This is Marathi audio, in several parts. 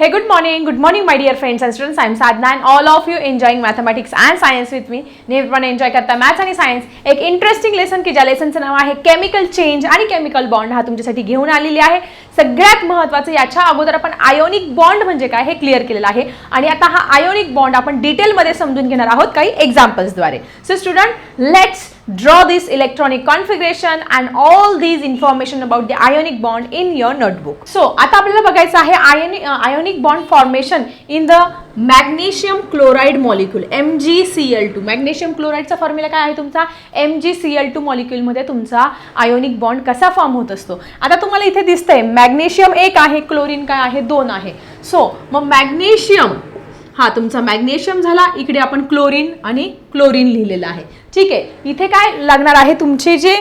Hey, good morning. Good morning, my dear friends and students. I'm Sadhna and all of you enjoying mathematics and science with me. नेहमीप्रमाणे एन्जॉय करता मॅथ्स आणि सायन्स एक इंटरेस्टिंग लेसन की ज्या लेसनचं नाव आहे केमिकल चेंज आणि केमिकल बॉन्ड हा तुमच्यासाठी घेऊन आलेली आहे सगळ्यात महत्त्वाचं याच्या अगोदर आपण आयोनिक बॉन्ड म्हणजे काय हे क्लिअर केलेलं आहे आणि आता हा आयोनिक बॉन्ड आपण डिटेलमध्ये समजून घेणार आहोत काही एक्झाम्पल्सद्वारे so student let's draw this electronic configuration and all these information about the ionic bond in your notebook. So आता आपल्याला बघायचं आहे ionic ionic bond formation in the magnesium chloride molecule M G C L two magnesium क्लोराईडचा formula काय आहे तुमचा M G C L two मॉलिक्यूलमध्ये तुमचा आयोनिक बॉन्ड कसा फॉर्म होत असतो आता तुम्हाला इथे दिसतंय मॅग्नेशियम एक आहे क्लोरीन काय आहे दोन आहे सो मग मॅग्नेशियम हा तुमचा मॅग्नेशियम झाला इकडे आपण क्लोरीन आणि क्लोरीन लिहिलेलं आहे ठीक आहे इथे काय लागणार आहे तुमचे जे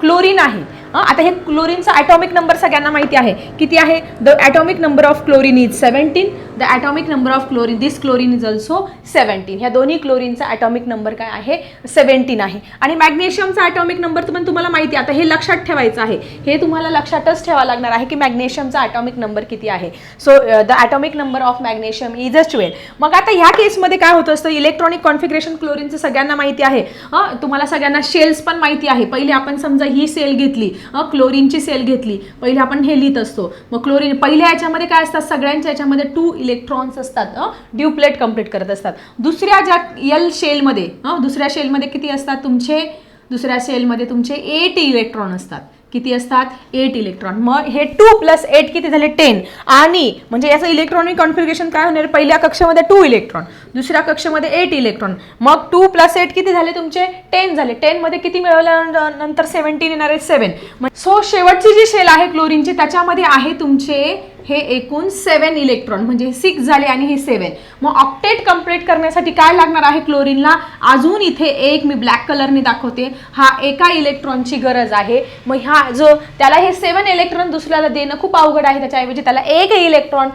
क्लोरीन आहे. आता हे क्लोरीनचा ॲटॉमिक नंबर सगळ्यांना माहिती आहे. किती आहे? The atomic number of chlorine is seventeen the atomic number of chlorine this chlorine is also seventeen ह्या दोन्ही क्लोरीनचा ॲटॉमिक नंबर काय आहे? सेवन्टीन आहे. आणि मॅग्नेशियमचा ॲटॉमिक नंबर पण तुम्हाला माहिती आहे. आता हे लक्षात ठेवायचं आहे. हे तुम्हाला लक्षातच ठेवा लागणार आहे की मॅग्नेशियमचा ॲटॉमिक नंबर किती आहे. So the atomic number of magnesium is a twelve मग आता ह्या केसमध्ये काय होत असतं? इलेक्ट्रॉनिक कॉन्फिग्रेशन क्लोरीनचं सगळ्यांना माहिती आहे. हं, तुम्हाला सगळ्यांना शेल्स पण माहिती आहे. पहिले आपण समजा ही सेल घेतली. क्लोरीनची सेल घेतली. पहिले आपण हे लिहित असतो. मग क्लोरीन पहिल्या याच्यामध्ये काय असतात? सगळ्यांच्या याच्यामध्ये टू इलेक्ट्रॉन्स असतात ड्युप्लेट कंप्लीट करत असतात. दुसऱ्या ज्या यल शेलमध्ये दुसऱ्या शेलमध्ये किती असतात तुमचे? दुसऱ्या शेलमध्ये तुमचे एट इलेक्ट्रॉन असतात. किती असतात? एट इलेक्ट्रॉन मग हे टू प्लस एट किती झाले? टेन आणि म्हणजे याचं इलेक्ट्रॉनिक कॉन्फिगरेशन काय होणार? पहिल्या कक्षामध्ये टू इलेक्ट्रॉन दुसऱ्या कक्षामध्ये एट इलेक्ट्रॉन मग टू प्लस एट किती झाले तुमचे? टेन झाले. टेनमध्ये किती मिळवल्यानंतर सेव्हन्टीन येणार आहे सेवन सो शेवटची जी शेल आहे क्लोरीनची त्याच्यामध्ये आहे तुमचे हे एकूण सेवन इलेक्ट्रॉन म्हणजे सिक्स झाले आणि हे सेवन मग ऑक्टेट कंप्लीट करण्यासाठी काय लागणार आहे क्लोरीनला अजून इथे एक मी ब्लॅक कलरने दाखवते. हा एका इलेक्ट्रॉनची गरज आहे. मग हा जो त्याला हे सेवन इलेक्ट्रॉन दुसऱ्याला देणं खूप अवघड आहे. त्याच्याऐवजी त्याला एक इलेक्ट्रॉन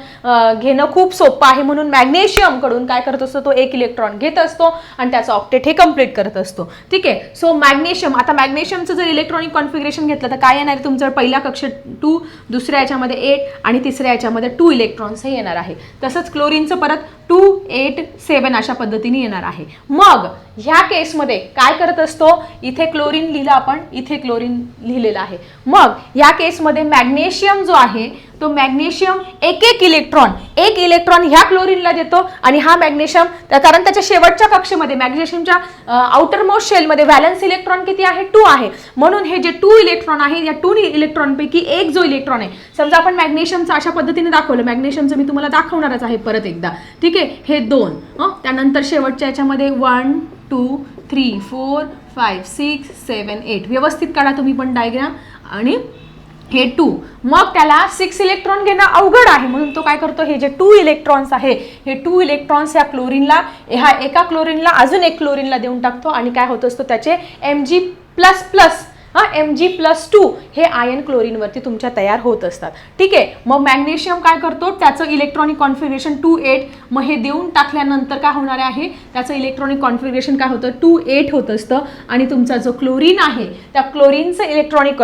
घेणं खूप सोपं आहे. म्हणून मॅग्नेशियमकडून काय करत असतो तो एक इलेक्ट्रॉन घेत असतो आणि त्याचं ऑक्टेट हे कंप्लीट करत असतो. ठीक आहे? सो मॅग्नेशियम आता मॅग्नेशियमचं जर इलेक्ट्रॉनिक कॉन्फिगरेशन घेतलं तर काय येणार आहे तुमचं? पहिल्या कक्षेत टू दुसऱ्या याच्यामध्ये एट आणि तिसऱ्या याच्यामध्ये टू इलेक्ट्रॉन्स हे येणार आहे. तसंच क्लोरीनचं परत टू एट सेवन अशा पद्धतीने येणार आहे. मग ह्या केसमध्ये काय करत असतो? इथे क्लोरीन लिहिलं आपण इथे क्लोरीन लिहिलेलं आहे. मग ह्या केसमध्ये मॅग्नेशियम जो आहे तो मॅग्नेशियम एक एक इलेक्ट्रॉन एक इलेक्ट्रॉन ह्या क्लोरीनला देतो आणि हा मॅग्नेशियम कारण त्याच्या शेवटच्या कक्षेमध्ये मॅग्नेशियमच्या आउटरमोस्ट शेलमध्ये व्हॅलन्स इलेक्ट्रॉन किती आहे? टू आहे. म्हणून हे जे टू इलेक्ट्रॉन आहे या टू इलेक्ट्रॉनपैकी एक जो इलेक्ट्रॉन आहे समजा आपण मॅग्नेशियमचं अशा पद्धतीने दाखवलं. मॅग्नेशियमचं मी तुम्हाला दाखवणारच आहे परत एकदा. ठीक आहे? हे दोन. त्यानंतर शेवटच्या याच्यामध्ये one two three four five six seven eight व्यवस्थित काढा तुम्ही पण डायग्राम आणि हे टू मग त्याला सिक्स इलेक्ट्रॉन घेणं अवघड आहे. म्हणून तो काय करतो? हे जे टू इलेक्ट्रॉन्स आहे हे टू इलेक्ट्रॉन्स या क्लोरीनला ह्या एका क्लोरीनला अजून एक क्लोरीनला देऊन टाकतो. आणि काय होत असतो? त्याचे एम जी प्लस प्लस हां एम जी प्लस टू हे आयन क्लोरीनवरती तुमच्या तयार होत असतात. ठीक आहे? मग मॅग्नेशियम काय करतो? त्याचं इलेक्ट्रॉनिक कॉन्फिगरेशन टू एट मग हे देऊन टाकल्यानंतर काय होणार आहे? त्याचं इलेक्ट्रॉनिक कॉन्फिगरेशन काय होतं? टू एट होत असतं. आणि तुमचा जो क्लोरीन आहे त्या क्लोरीनचं इलेक्ट्रॉनिक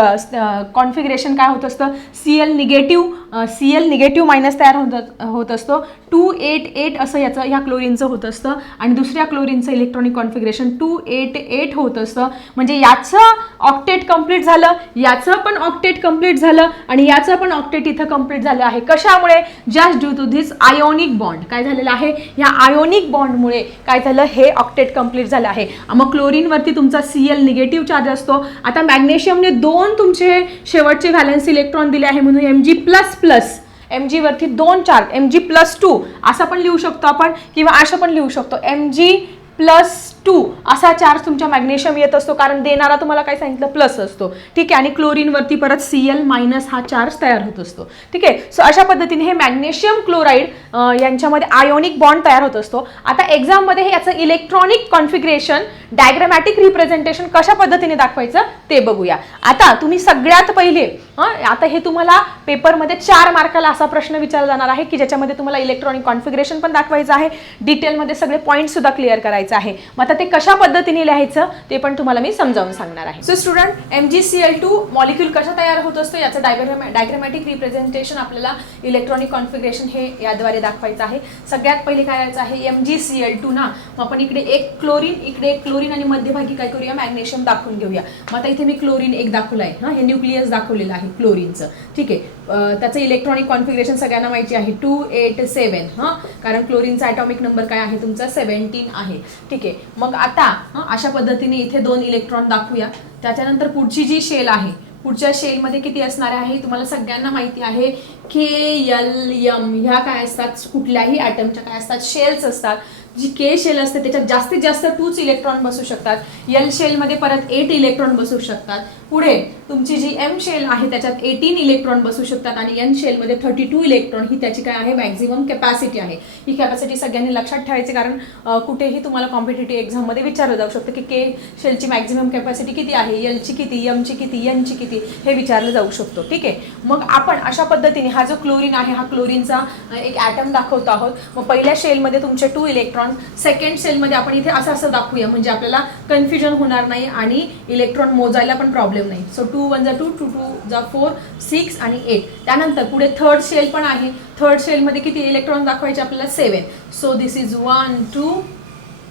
कॉन्फिगरेशन काय होत असतं? C L negative C L negative minus तयार होत होत असतो. टू एट एट असं याचं ह्या क्लोरीनचं होत असतं. आणि दुसऱ्या क्लोरीनचं electronic configuration two eight eight होत असतं. म्हणजे याचं ऑक्टेट कंप्लीट झालं याचं पण ऑक्टेट कंप्लीट झालं आणि याचं पण ऑक्टेट इथं कंप्लीट झालं आहे. कशामुळे? Just due to this ionic bond काय झालेलं आहे? या आयोनिक बॉन्डमुळे काय झालं? हे ऑक्टेट कंप्लीट झालं आहे. मग क्लोरीनवरती तुमचा सी एल निगेटिव्ह चार्ज असतो. आता मॅग्नेशियमने दोन तुमचे शेवटचे व्हॅलन्स इलेक्ट्रॉन दिले आहे म्हणून M G plus plus M जीवरती दोन charge M G plus two असं पण लिहू शकतो आपण किंवा असं पण लिहू शकतो. एम जी प्लस टू असा चार्ज तुमच्या मॅग्नेशियम येत असतो. कारण देणारा तुम्हाला काय सांगितलं? प्लस असतो. ठीक आहे? आणि क्लोरीनवरती परत सी एल मायनस हा चार्ज तयार होत असतो. ठीक आहे? सो अशा पद्धतीने हे मॅग्नेशियम क्लोराईड यांच्यामध्ये आयोनिक बॉन्ड तयार होत असतो. आता एक्झाममध्ये हे याचं इलेक्ट्रॉनिक कॉन्फिग्रेशन डायग्रॅमॅटिक रिप्रेझेंटेशन कशा पद्धतीने दाखवायचं ते बघूया. आता तुम्ही सगळ्यात पहिले आता हे तुम्हाला पेपरमध्ये चार मार्काला असा प्रश्न विचारला जाणार आहे की ज्याच्यामध्ये तुम्हाला इलेक्ट्रॉनिक कॉन्फिगरेशन पण दाखवायचं आहे. डिटेलमध्ये सगळे पॉईंट सुद्धा क्लिअर करायचं आहे. मग आता ते कशा पद्धतीने लिहायचं ते पण तुम्हाला मी समजावून सांगणार आहे. So student M G C L two molecule कशा तयार होत असतो याचं डायग्रॅम डायग्रॅमॅटिक रिप्रेझेंटेशन आपल्याला इलेक्ट्रॉनिक कॉन्फिगरेशन हे याद्वारे दाखवायचं आहे. सगळ्यात पहिले काय करायचं आहे M G C L two ना मग आपण इकडे एक क्लोरीन इकडे एक क्लोरीन आणि मध्यभागी काय करूया मॅग्नेशियम दाखवून घेऊया. मग आता इथे मी क्लोरीन एक दाखवलं आहे हां हे न्यूक्लियस दाखवलेलं आहे क्लोरीनचं ठीक आहे? त्याचं इलेक्ट्रॉनिक कॉन्फिगरेशन सगळ्यांना माहिती आहे. टू एट सेवन हां? कारण क्लोरीनचा ॲटॉमिक नंबर काय आहे तुमचा? सेवन्टीन आहे. ठीक आहे. मग आता अशा पद्धतीने इथे दोन इलेक्ट्रॉन दाखवूया. त्याच्यानंतर पुढची जी शेल आहे पुढच्या शेलमध्ये किती असणार आहे? तुम्हाला सगळ्यांना माहिती आहे. के एल यम ह्या काय असतात? कुठल्याही ॲटमच्या काय असतात? शेल्स असतात. जी के शेल असते त्याच्यात जास्तीत जास्त टूच इलेक्ट्रॉन बसू शकतात. एल शेलमध्ये परत एट इलेक्ट्रॉन बसू शकतात. पुढे तुमची जी एम शेल आहे त्याच्यात एटीन इलेक्ट्रॉन बसू शकतात आणि एन शेलमध्ये थर्टी टू इलेक्ट्रॉन ही त्याची काय आहे? मॅक्झिमम कॅपॅसिटी आहे. ही कॅपॅसिटी सगळ्यांनी लक्षात ठेवायची कारण कुठेही तुम्हाला कॉम्पिटेटिव्ह एक्झाममध्ये विचारलं जाऊ शकतं की के शेलची मॅक्झिमम कॅपॅसिटी किती आहे? एलची किती? एमची किती? एनची किती? हे विचारलं जाऊ शकतो. ठीक आहे? मग आपण अशा पद्धतीने हा जो क्लोरीन आहे हा क्लोरीनचा एक ॲटम दाखवतो आहोत. मग पहिल्या शेलमध्ये तुमचे टू इलेक्ट्रॉन सेकंड शेलमध्ये आपण इथे असं असं दाखवूया. म्हणजे आपल्याला कन्फ्युजन होणार नाही आणि इलेक्ट्रॉन मोजायला पण प्रॉब्लेम नाही. सो टू वन जा टू टू टू जा फोर सिक्स आणि एट त्यानंतर पुढे थर्ड शेल पण आहे. थर्ड शेलमध्ये किती इलेक्ट्रॉन दाखवायचे आपल्याला? Seven so this is one two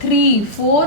three four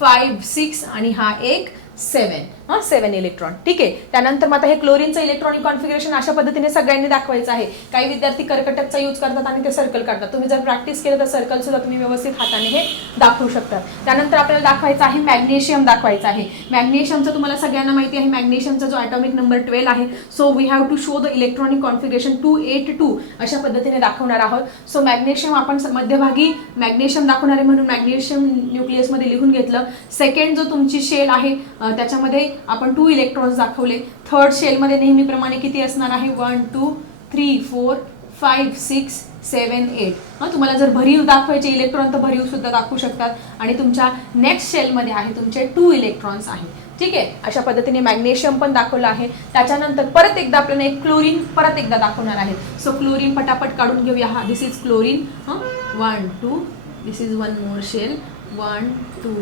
five six आणि हा एक सेवन हां सेवन इलेक्ट्रॉन ठीक आहे? त्यानंतर मग आता हे क्लोरीनचं इलेक्ट्रॉनिक कॉन्फिगरेशन अशा पद्धतीने सगळ्यांनी दाखवायचं आहे. काही विद्यार्थी कर्कटकचा यूज करतात आणि ते सर्कल काढतात. तुम्ही जर प्रॅक्टिस केलं तर सर्कल सुद्धा तुम्ही व्यवस्थित हाताने हे दाखवू शकतात. त्यानंतर आपल्याला दाखवायचं आहे मॅग्नेशियम दाखवायचं आहे. मॅग्नेशियमचं तुम्हाला सगळ्यांना माहिती आहे. मॅग्नेशियमचा जो ॲटॉमिक नंबर ट्वेल्व आहे so we have to show the electronic configuration two eight two अशा पद्धतीने दाखवणार आहोत. सो मॅग्नेशियम आपण स- मध्यभागी मॅग्नेशियम दाखवणार आहे म्हणून मॅग्नेशियम न्यूक्लियसमध्ये लिहून घेतलं. सेकंड जो तुमची शेल आहे त्याच्यामध्ये आपण टू इलेक्ट्रॉन्स दाखवले. थर्ड शेलमध्ये नेहमीप्रमाणे किती असणार आहे? One two three four five six seven eight हां तुम्हाला जर भरीव दाखवायचे इलेक्ट्रॉन तर भरीवसुद्धा दाखवू शकतात. आणि तुमच्या नेक्स्ट शेलमध्ये आहे तुमचे टू इलेक्ट्रॉन्स आहेत ठीक आहे? अशा पद्धतीने मॅग्नेशियम पण दाखवलं आहे. त्याच्यानंतर परत एकदा आपल्याला एक क्लोरीन परत एकदा दाखवणार आहे. सो क्लोरीन पटापट काढून घेऊया. हा दिस इज क्लोरीन हां? One two this is one more shell one two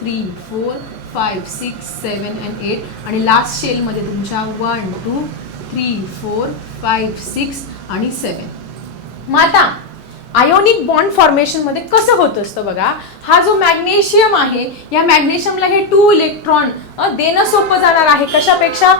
three four five six seven and eight आणि लास्ट शेलमध्ये तुमच्या one two three four five six आणि 7 माता आयोनिक बॉन्ड फॉर्मेशनमध्ये कसं होत असतं बघा? हा जो मॅग्नेशियम आहे या मॅग्नेशियमला हे टू इलेक्ट्रॉन देणं सोपं जाणार आहे. कशापेक्षा?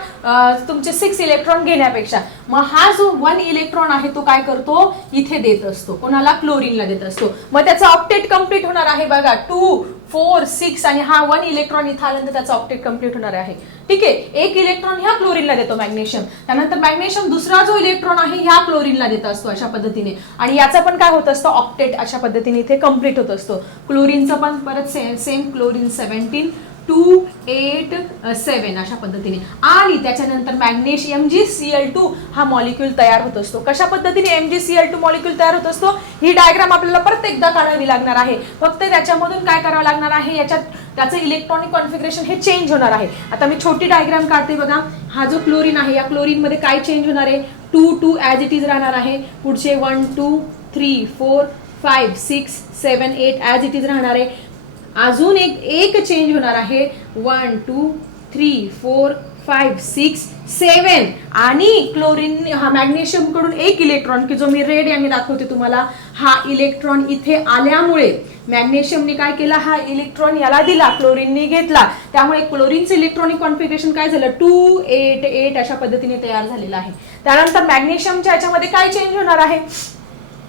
तुमचे सिक्स इलेक्ट्रॉन घेण्यापेक्षा. मग हा जो वन इलेक्ट्रॉन आहे तो काय करतो? इथे देत असतो. कोणाला? क्लोरीनला देत असतो. मग त्याचा ऑप्टेट कंप्लीट होणार आहे बघा. टू फोर सिक्स आणि हा वन इलेक्ट्रॉन इथं आल्यानंतर त्याचा ऑप्टेट कंप्लीट होणार आहे. ठीक आहे एक इलेक्ट्रॉन ह्या क्लोरीनला देतो मॅग्नेशियम त्यानंतर मॅग्नेशियम दुसरा जो इलेक्ट्रॉन आहे ह्या क्लोरीनला देत असतो अशा पद्धतीने. आणि याचा पण काय होत असतं? ऑप्टेट अशा पद्धतीने इथे कंप्लीट होत असतो. क्लोरीनचं पण परत से same chlorine seventeen two eight seven अशा पद्धतीने. आणि त्याच्यानंतर magnesium G C L two हा मॉलिक्यूल तयार होत असतो. कशा पद्धतीने M G C L two molecule तयार होत असतो? ही डायग्राम आपल्याला परत एकदा काढावी लागणार आहे. फक्त त्याच्यामधून काय करावं लागणार आहे? याच्यात त्याचं इलेक्ट्रॉनिक कॉन्फिगरेशन हे चेंज होणार आहे. आता मी छोटी डायग्राम काढते बघा. हा जो क्लोरीन आहे या क्लोरीनमध्ये काय चेंज होणार आहे? Two two as it is राहणार आहे. पुढचे one two three four five six seven eight as it is राहणार आहे. अजून एक एक चेंज होणार आहे. One two three four five six seven आणि क्लोरीन हा मॅग्नेशियमकडून एक इलेक्ट्रॉन की जो मी रेड यांनी दाखवते तुम्हाला हा इलेक्ट्रॉन इथे आल्यामुळे मॅग्नेशियमने काय केला? हा इलेक्ट्रॉन याला दिला क्लोरीनने घेतला. त्यामुळे क्लोरीनचं इलेक्ट्रॉनिक कॉन्फिगरेशन काय झालं? टू एट एट अशा पद्धतीने तयार झालेलं आहे. त्यानंतर मॅग्नेशियमच्या याच्यामध्ये काय चेंज होणार आहे?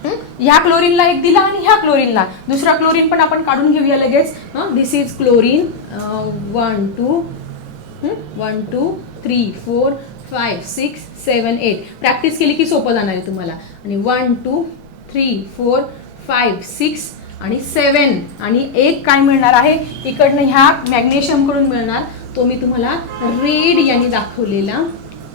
ह्या क्लोरीनला एक दिला आणि ह्या क्लोरीनला दुसरा क्लोरीन पण आपण काढून घेऊया लगेच. This is chlorine one two one two three four five six seven eight practice केली की सोपं जाणार आहे तुम्हाला. आणि one two three four five six आणि सेवन आणि एक काय मिळणार आहे? इकडनं ह्या मॅग्नेशियमकडून मिळणार. तो मी तुम्हाला रेड यांनी दाखवलेला.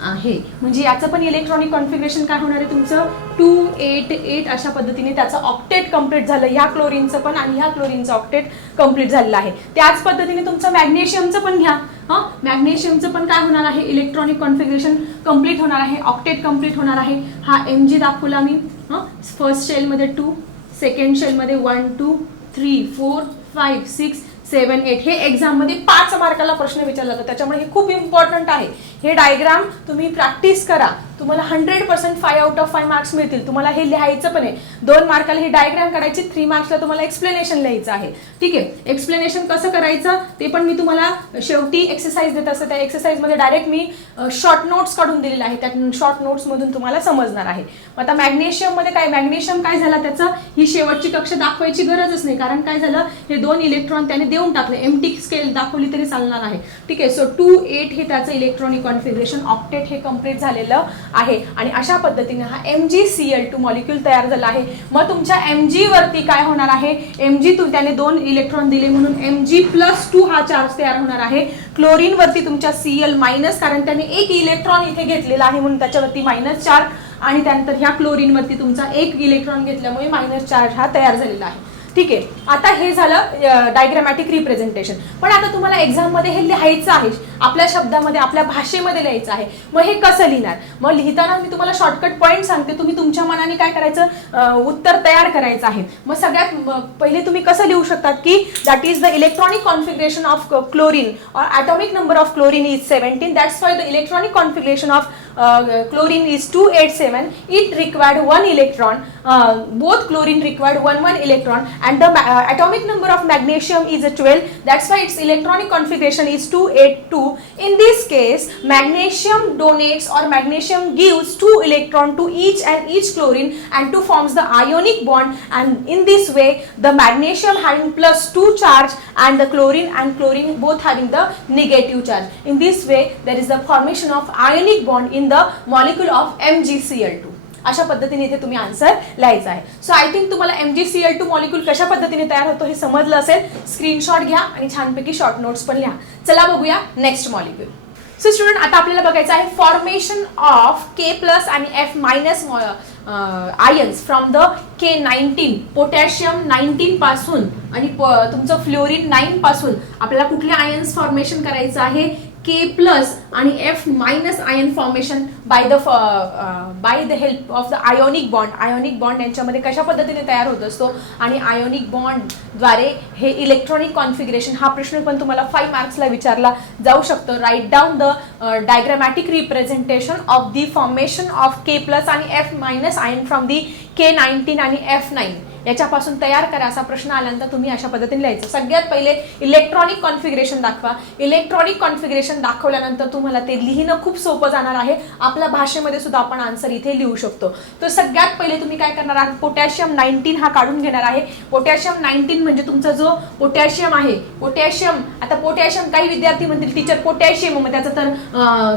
आहे. म्हणजे याचं पण इलेक्ट्रॉनिक कॉन्फिगरेशन काय होणार आहे तुमचं? टू एट एट अशा पद्धतीने त्याचं ऑक्टेट कंप्लीट झालं. ह्या क्लोरीनचं पण आणि ह्या क्लोरीनचं ऑक्टेट कंप्लीट झालेलं आहे. त्याच पद्धतीने तुमचं मॅग्नेशियमचं पण घ्या. हां? मॅग्नेशियमचं पण काय होणार आहे? इलेक्ट्रॉनिक कॉन्फिगरेशन कंप्लीट होणार आहे. ऑक्टेट कंप्लीट होणार आहे. हा एम जी दाखवला मी. हां? फर्स्ट शेलमध्ये two second शेलमध्ये one two three four five six seven eight. हे एक्झाममध्ये पाच मार्काला प्रश्न विचारला जातो त्याच्यामुळे हे खूप इम्पॉर्टंट आहे. हे डायग्राम तुम्ही प्रॅक्टिस करा. तुम्हाला hundred percent five out of five marks मिळतील. तुम्हाला हे लिहायचं पण आहे. दोन मार्काला हे डायग्राम काढायची थ्री मार्क्सला तुम्हाला एक्सप्लेनेशन लिहायचं आहे. ठीक आहे? एक्सप्लेनेशन कसं करायचं? ते पण मी तुम्हाला शेवटी एक्सरसाइज देत असं त्या एक्सरसाइजमध्ये डायरेक्ट मी शॉर्ट नोट्स काढून दिलेले आहे त्या शॉर्ट नोट्समधून तुम्हाला समजणार आहे. मग आता मॅग्नेशियममध्ये काय? मॅग्नेशियम काय झाला त्याचं? ही शेवटची कक्ष दाखवायची गरजच नाही. कारण काय झालं? हे दोन इलेक्ट्रॉन त्याने देऊन टाकले. एमटी स्केल दाखवली तरी चालणार आहे. ठीक आहे सो टू एट हे त्याचं इलेक्ट्रॉनिक कॉन्फिगरेशन ऑक्टेट हे कंप्लीट झालेलं आहे. आणि अशा पद्धतीने हा M G C L two molecule तयार झाला आहे. मग तुमच्या एम जीवरती काय होणार आहे? एम जी तू त्याने दोन इलेक्ट्रॉन दिले म्हणून एम जी प्लस टू हा चार्ज तयार होणार आहे. क्लोरीन वरती तुमच्या सी एल मायनस कारण त्याने एक इलेक्ट्रॉन इथे घेतलेला आहे म्हणून त्याच्यावरती मायनस चार्ज आणि त्यानंतर ह्या क्लोरीनवरती तुमचा एक इलेक्ट्रॉन घेतल्यामुळे मायनस चार्ज हा तयार झालेला आहे. ठीक आहे. आता हे झालं डायग्रामॅटिक रिप्रेझेंटेशन पण आता तुम्हाला एक्झाममध्ये हे लिहायचं आहे. आपल्या शब्दामध्ये आपल्या भाषेमध्ये लिहायचं आहे. मग हे कसं लिहिणार? मग लिहिताना मी तुम्हाला शॉर्टकट पॉईंट सांगते. तुम्ही तुमच्या मनाने काय करायचं? उत्तर तयार करायचं आहे. मग सगळ्यात पहिले तुम्ही कसं लिहू शकतात की that is the electronic configuration of chlorine or atomic number of chlorine is 17 that's why the electronic configuration of uh, chlorine is 287 it required one electron. Uh, both chlorine required one one electron. And the uh, atomic number of magnesium is a 12 that's why its electronic configuration is 282 in this case magnesium donates or magnesium gives two electron to each and each chlorine and two forms the ionic bond. And in this way the magnesium having plus 2 charge and the chlorine and chlorine both having the negative charge. In this way there is the formation of ionic bond in the molecule of M G C L two अशा पद्धतीने इथे तुम्ही आन्सर लिहायचा आहे. सो आय थिंक तुम्हाला M G C L two molecule कशा पद्धतीने तयार होतो हे समजलं असेल स्क्रीनशॉट घ्या आणि छानपैकी शॉर्ट नोट्स पण लिहा. चला बघूया नेक्स्ट मॉलिक्यूल सो स्टुडंट आता आपल्याला बघायचं आहे फॉर्मेशन ऑफ के प्लस आणि F minus ions from the K nineteen potassium nineteen पासून आणि uh, तुमचं फ्लोरिन नाईन पासून आपल्याला कुठले आयन्स फॉर्मेशन करायचं आहे? के प्लस आणि F minus ion formation by the by the help of the ionic bond ionic bond यांच्यामध्ये कशा पद्धतीने तयार होत असतो? आणि आयोनिक बॉन्डद्वारे हे इलेक्ट्रॉनिक कॉन्फिगरेशन हा प्रश्न पण तुम्हाला फाईव्ह मार्क्सला विचारला जाऊ शकतो. Write down the diagrammatic representation of the formation of K plus आणि F minus ion from the K nineteen आणि एफ नाईन याच्यापासून तयार करा असा प्रश्न आल्यानंतर तुम्ही अशा पद्धतीने लिहायचं. सगळ्यात पहिले इलेक्ट्रॉनिक कॉन्फिगरेशन दाखवा. इलेक्ट्रॉनिक कॉन्फिगरेशन दाखवल्यानंतर तुम्हाला ते लिहिणं खूप सोपं जाणार आहे. आपल्या भाषेमध्ये सुद्धा आपण आन्सर इथे लिहू शकतो. तर सगळ्यात पहिले तुम्ही काय करणार आहात? पोटॅशियम नाईन्टीन हा काढून घेणार आहे. पोटॅशियम नाईन्टीन म्हणजे तुमचा जो पोटॅशियम आहे पोटॅशियम आता पोटॅशियम काही विद्यार्थी म्हणतील टीचर पोटॅशियम मग त्याचा तर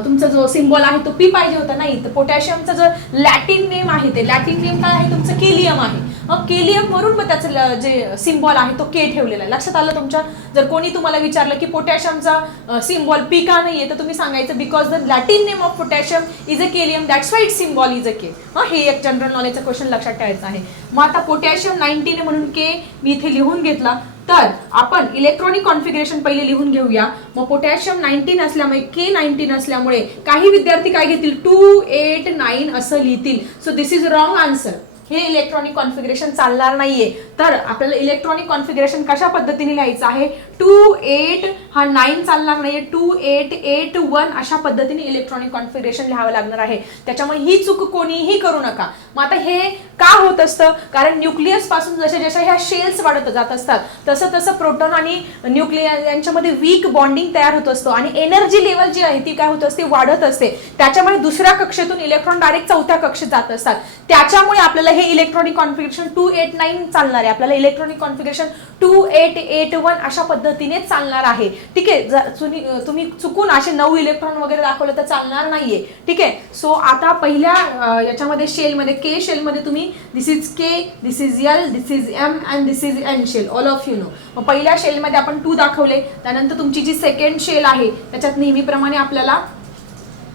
तुमचा जो सिम्बॉल आहे तो पी पाहिजे होता. नाही तर पोटॅशियमचा जो लॅटिन नेम आहे ते लॅटिन नेम काय आहे? तुमचं केलियम आहे. केलियम वरून मग त्याचं जे सिम्बॉल आहे तो के ठेवलेला आहे. लक्षात आलं तुमच्या? जर कोणी तुम्हाला विचारलं की पोटॅशियमचा सिम्बॉल पी का नाहीये तर तुम्ही सांगायचं because the Latin name of potassium is a kalium that's why symbol is a K हा हे एक जनरल नॉलेजचा क्वेश्चन लक्षात ठेवायचं आहे. मग आता पोटॅशियम नाईन्टीन म्हणून के मी इथे लिहून घेतला. तर आपण इलेक्ट्रॉनिक कॉन्फिगरेशन पहिले लिहून घेऊया. मग पोटॅशियम नाईन्टीन असल्यामुळे के नाईन्टीन असल्यामुळे काही विद्यार्थी काय घेतील? टू एट नाईन असं लिहितील. So this is wrong answer हे इलेक्ट्रॉनिक कॉन्फिगरेशन चालणार नाहीये. तर आपल्याला इलेक्ट्रॉनिक कॉन्फिगरेशन कशा पद्धतीने लिहायचं आहे? टू एट हा नाईन चालणार नाहीये. टू एट एट वन अशा पद्धतीने इलेक्ट्रॉनिक कॉन्फिगरेशन लिहावं लागणार आहे. त्याच्यामुळे ही चूक कोणीही करू नका. मग आता हे का होत असतं? कारण न्यूक्लियसपासून जशा जशा ह्या शेल्स वाढत जात असतात तसं तसं प्रोटॉन आणि न्यूक्लियस यांच्यामध्ये वीक बॉन्डिंग तयार होत असतो. आणि एनर्जी लेवल जी आहे ती काय होत असते? वाढत असते. त्याच्यामुळे दुसऱ्या कक्षेतून इलेक्ट्रॉन डायरेक्ट चौथ्या कक्षेत जात असतात. त्याच्यामुळे आपल्याला हे electronic configuration two eight nine चालणार आहे. आपल्याला electronic configuration two eight eight one अशा पद्धतीने चालणार आहे. ठीक आहे? जर तुम्ही तुम्ही चुकून असे नऊ इलेक्ट्रॉन वगैरे दाखवलं तर चालणार नाहीये. ठीक आहे? सो आता पहिल्या याच्यामध्ये शेलमध्ये के शेलमध्ये तुम्ही this is K this is L this is M and this is N shell all of you know मग पहिल्या शेलमध्ये आपण टू दाखवले. त्यानंतर तुमची जी सेकंड शेल आहे त्याच्यात नेहमीप्रमाणे आपल्याला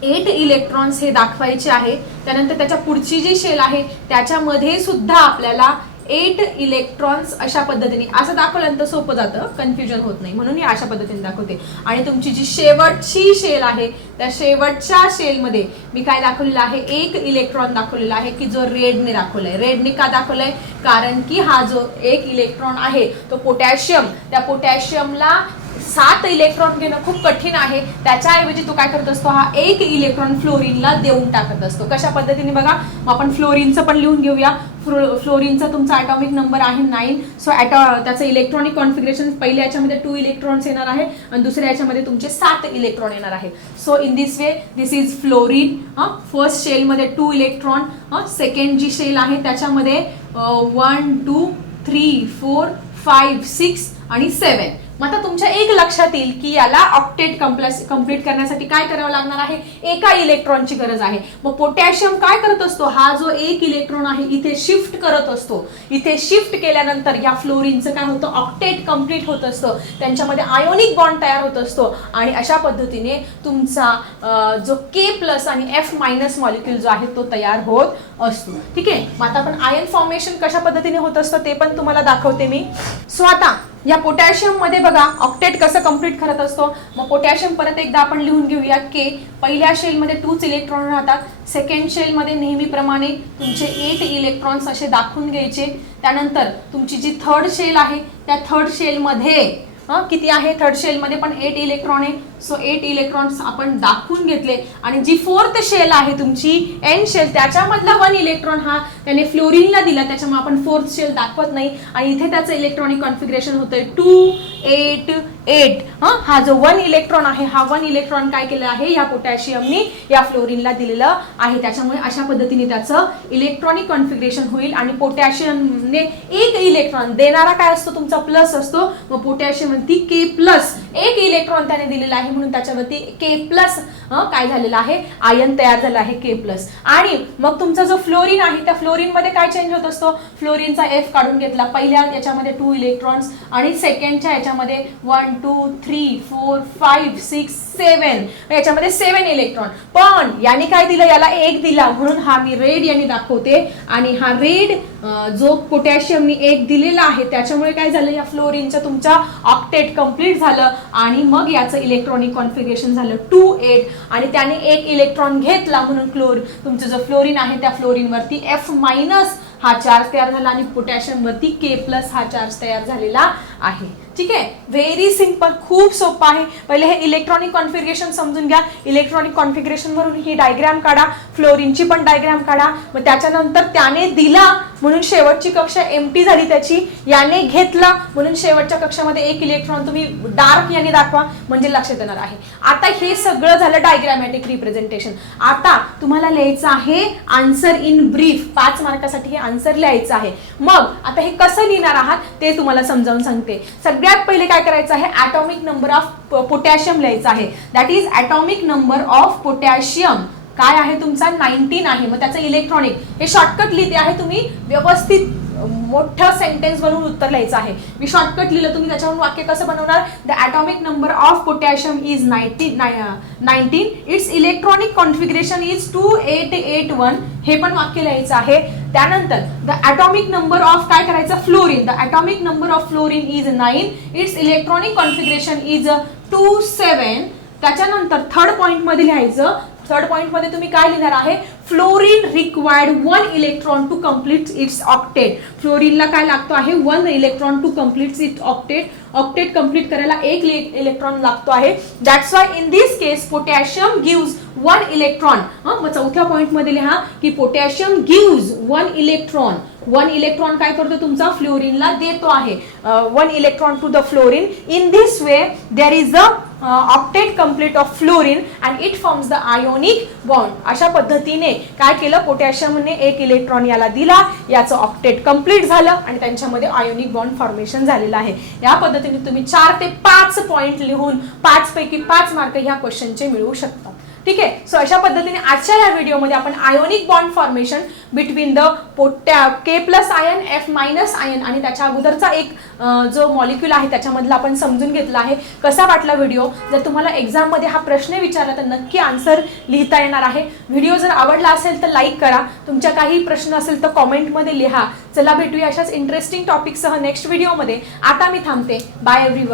एट इलेक्ट्रॉन्स हे दाखवायचे आहे. त्यानंतर त्याच्या पुढची जी शेल आहे त्याच्यामध्ये सुद्धा आपल्याला एट इलेक्ट्रॉन्स अशा पद्धतीने असं दाखवल्यानंतर सोपं जातं कन्फ्युजन होत नाही. म्हणून मी अशा पद्धतीने दाखवते. आणि तुमची जी शेवटची शेल आहे त्या शेवटच्या शेलमध्ये मी काय दाखवलेलं आहे? एक इलेक्ट्रॉन दाखवलेला आहे की जो रेडने दाखवलाय. रेडने का दाखवलाय? कारण की हा जो एक इलेक्ट्रॉन आहे तो पोटॅशियम त्या पोटॅशियमला सात इलेक्ट्रॉन घेणं खूप कठीण आहे. त्याच्याऐवजी तो काय करत असतो हा एक इलेक्ट्रॉन फ्लोरीनला देऊन टाकत असतो. कशा पद्धतीने बघा मग आपण फ्लोरीनचं पण लिहून घेऊया. फ्लो फ्लोरीनचा तुमचा ॲटॉमिक नंबर आहे नाईन सो ॲटॉ त्याचं इलेक्ट्रॉनिक कॉन्फिगरेशन पहिल्या याच्यामध्ये टू इलेक्ट्रॉन्स येणार आहे आणि दुसऱ्या याच्यामध्ये तुमचे सात इलेक्ट्रॉन येणार आहे. So in this way this is fluorine first शेलमध्ये two electron second जी शेल आहे त्याच्यामध्ये one two three four five six आणि सेवन मग आता तुमच्या एक लक्षात येईल की याला ऑक्टेट कम्प्लस कंप्लीट करण्यासाठी काय करावं लागणार आहे? एका इलेक्ट्रॉनची गरज आहे. मग पोटॅशियम काय करत असतो? हा जो एक इलेक्ट्रॉन आहे इथे शिफ्ट करत असतो. इथे शिफ्ट केल्यानंतर या फ्लोरीनचं काय होतं? ऑक्टेट कंप्लीट होत असतं. त्यांच्यामध्ये आयोनिक बॉन्ड तयार होत असतो. आणि अशा पद्धतीने तुमचा जो के प्लस आणि एफ मायनस मॉलिक्युल जो आहे तो तयार होत असतो. ठीक आहे? मग आता आपण आयन फॉर्मेशन कशा पद्धतीने होत असतं ते पण तुम्हाला दाखवते मी. सो आता या पोटॅशियममध्ये बघा ऑक्टेट कसं कंप्लीट करत असतो? मग पोटॅशियम परत एकदा आपण लिहून घेऊया के पहिल्या शेलमध्ये टूच इलेक्ट्रॉन राहतात. सेकंड शेलमध्ये नेहमीप्रमाणे तुमचे एट इलेक्ट्रॉन्स असे दाखवून घ्यायचे. त्यानंतर तुमची जी थर्ड शेल आहे त्या थर्ड शेलमध्ये हं, किती आहे? थर्ड शेलमध्ये पण एट इलेक्ट्रॉन आहे. सो एट इलेक्ट्रॉन्स आपण दाखवून घेतले. आणि जी फोर्थ शेल आहे तुमची एन शेल त्याच्यामधला वन इलेक्ट्रॉन हा त्याने फ्लोरिनला दिला. त्याच्यामुळे आपण फोर्थ शेल दाखवत नाही. आणि इथे त्याचं इलेक्ट्रॉनिक कॉन्फिगरेशन होतंय टू एट एट हा? जो वन इलेक्ट्रॉन आहे हा वन इलेक्ट्रॉन काय केलं आहे? या पोटॅशियमनी या फ्लोरिनला दिलेलं आहे. त्याच्यामुळे अशा पद्धतीने त्याचं इलेक्ट्रॉनिक कॉन्फिगरेशन होईल. आणि पोटॅशियमने एक इलेक्ट्रॉन देणारा काय असतो? तुमचा प्लस असतो. मग पोटॅशियम ती के प्लस एक इलेक्ट्रॉन त्याने दिलेला आहे म्हणून त्याच्यावरती के प्लस काय झालेलं आहे? आयन तयार झालं आहे के प्लस आणि मग तुमचा जो फ्लोरीन आहे त्या फ्लोरिनमध्ये काय चेंज होत असतो? फ्लोरीनचा एफ काढून घेतला. पहिल्या याच्यामध्ये टू इलेक्ट्रॉन्स आणि सेकंडच्या याच्यामध्ये one two three four five six seven. याच्यामध्ये सेवन इलेक्ट्रॉन. पण याने काय दिलं? याला एक दिला. म्हणून हा मी रेड यांनी दाखवते. आणि हा रेड जो पोटॅशियमनी एक दिलेला आहे त्याच्यामुळे काय झालं? या फ्लोरिनचं तुमच्या ऑक्टेट कंप्लीट झालं. आणि मग याचं इलेक्ट्रॉनिक कॉन्फिगरेशन झालं. Two eight. आणि त्याने एक इलेक्ट्रॉन घेतला म्हणून क्लोर तुमचं जो फ्लोरीन आहे त्या फ्लोरीनवरती एफ मायनस हा चार्ज तयार झाला आणि पोटॅशियम वरती के प्लस हा चार्ज तयार झालेला आहे. ठीक आहे? व्हेरी सिंपल खूप सोपं आहे. पहिले हे इलेक्ट्रॉनिक कॉन्फिगरेशन समजून घ्या. इलेक्ट्रॉनिक कॉन्फिग्रेशन वरून ही डायग्राम काढा. फ्लोरिनची पण डायग्राम काढा. मग त्याच्यानंतर त्याने दिला म्हणून शेवटची कक्षा एमटी झाली त्याची. याने घेतला म्हणून शेवटच्या कक्षामध्ये एक इलेक्ट्रॉन तुम्ही डार्क याने दाखवा म्हणजे लक्षात येणार आहे. आता हे सगळं झालं डायग्रॅमॅटिक रिप्रेझेंटेशन आता तुम्हाला लिहायचं आहे आन्सर इन ब्रीफ पाच मार्कासाठी हे आन्सर लिहायचं आहे. मग आता हे कसं लिहिणार आहात ते तुम्हाला समजावून सांगते. सगळ्यात पहिले काय करायचं आहे ॲटॉमिक नंबर ऑफ पोटॅशियम लिहायचं आहे. That is atomic number of potassium काय आहे तुमचा? नाईन्टीन आहे. मग त्याचं इलेक्ट्रॉनिक हे शॉर्टकट लिहिते आहे तुम्ही. व्यवस्थित मोठं सेंटेन्स बनवून उत्तर लिहायचं आहे. मी शॉर्टकट लिहिलं तुम्ही त्याच्यावरून वाक्य कसं बनवणार? The atomic number of potassium is nineteen nineteen its electronic configuration is two eight eight one हे पण वाक्य लिहायचं आहे. त्यानंतर द ॲटॉमिक नंबर ऑफ काय करायचं? Fluorine the atomic number of fluorine is nine its electronic configuration is two seven त्याच्यानंतर थर्ड पॉईंटमध्ये लिहायचं. थर्ड पॉईंटमध्ये तुम्ही काय लिहिणार आहे? Fluorine required one electron to complete its octet फ्लोरीनला काय लागतो आहे? One electron to complete it octet octet complete करायला एक इलेक्ट्रॉन लागतो आहे. That's why in this case potassium gives one electron मग चौथ्या पॉईंटमध्ये लिहा की potassium gives one electron one electron काय करतो तुमचा? फ्लोरिनला देतो आहे. One electron to the fluorine in this way there is a octet complete of fluorine and it forms the ionic bond अशा पद्धतीने काय केलं? पोटॅशियमने एक इलेक्ट्रॉन याला दिला. याचं ऑप्टेट कंप्लीट झालं आणि त्यांच्यामध्ये आयोनिक बॉन्ड फॉर्मेशन झालेलं आहे. या पद्धतीने तुम्ही चार ते पाच पॉईंट लिहून पाचपैकी पाच मार्क ह्या क्वेश्चनचे मिळवू शकता. ठीक आहे? सो अशा पद्धतीने आजच्या या व्हिडिओमध्ये आपण ionic bond formation between the पोट्या K plus ion F minus ion आणि त्याच्या अगोदरचा एक जो मॉलिक्यूल आहे त्याच्यामधला आपण समजून घेतला आहे. कसा वाटला व्हिडिओ? जर तुम्हाला एक्झाममध्ये हा प्रश्न विचारला तर नक्की आन्सर लिहिता येणार आहे. व्हिडिओ जर आवडला असेल तर लाईक करा. तुमच्या काही प्रश्न असेल तर कॉमेंटमध्ये लिहा. चला भेटूया अशाच इंटरेस्टिंग टॉपिकसह नेक्स्ट व्हिडिओमध्ये आता मी थांबते. Bye every